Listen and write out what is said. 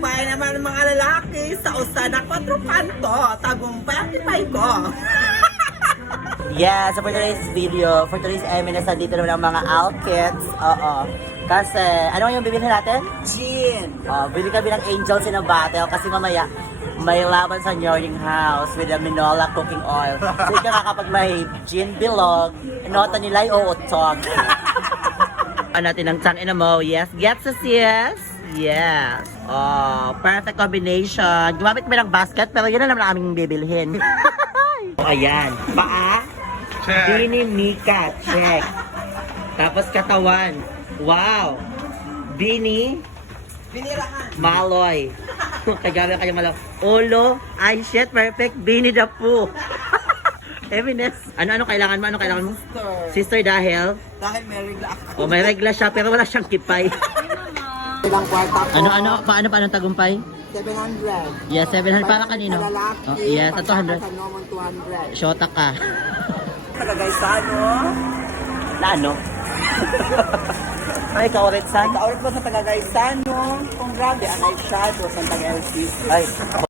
tagumpay naman ng mga lalaki sa usa na 4 kanto. Tagumpay ang tipay ko. Yeah, so for today's video, for today's Eminas, dito naman ang mga outfits. Oo. Kasi, ano yung bibilhin natin? Gin. Bili kami ng Angels in a Bottle kasi mamaya may laban sa Nyording House with the Minola cooking oil. So ika nga kapag may gin bilog, nota nila yung uutog. Ano natin ang tangina mo? Yes, gets us, yes. Yes. Oh, perfect combination. Gumamit kami ng basket pero yun na naman ang aming bibilhin. Ayan. Paa. Check. Bini Mika. Check. Tapos katawan. Wow. Bini. Binirahan. Maloy. Kagabi kayo malaw. Ulo. Ay, shit. Perfect. Bini the Pooh. Emines. Ano kailangan mo? Ano kailangan mo? Sister dahil? Dahil may regla ako. May regla siya pero wala siyang kipay. Ilang kwarta ko. Paano tagumpay? 700. Yes, 700 para kanino? Sa lalaki. Oh, yes, at 200. Sa nomon 200. Shota ka. Tagagaysano. Na ano? Ay, kaurit san? Kaulit mo sa Tagagaysano. Kung grabe, ang eyeshadow sa Taga-LC. Ay,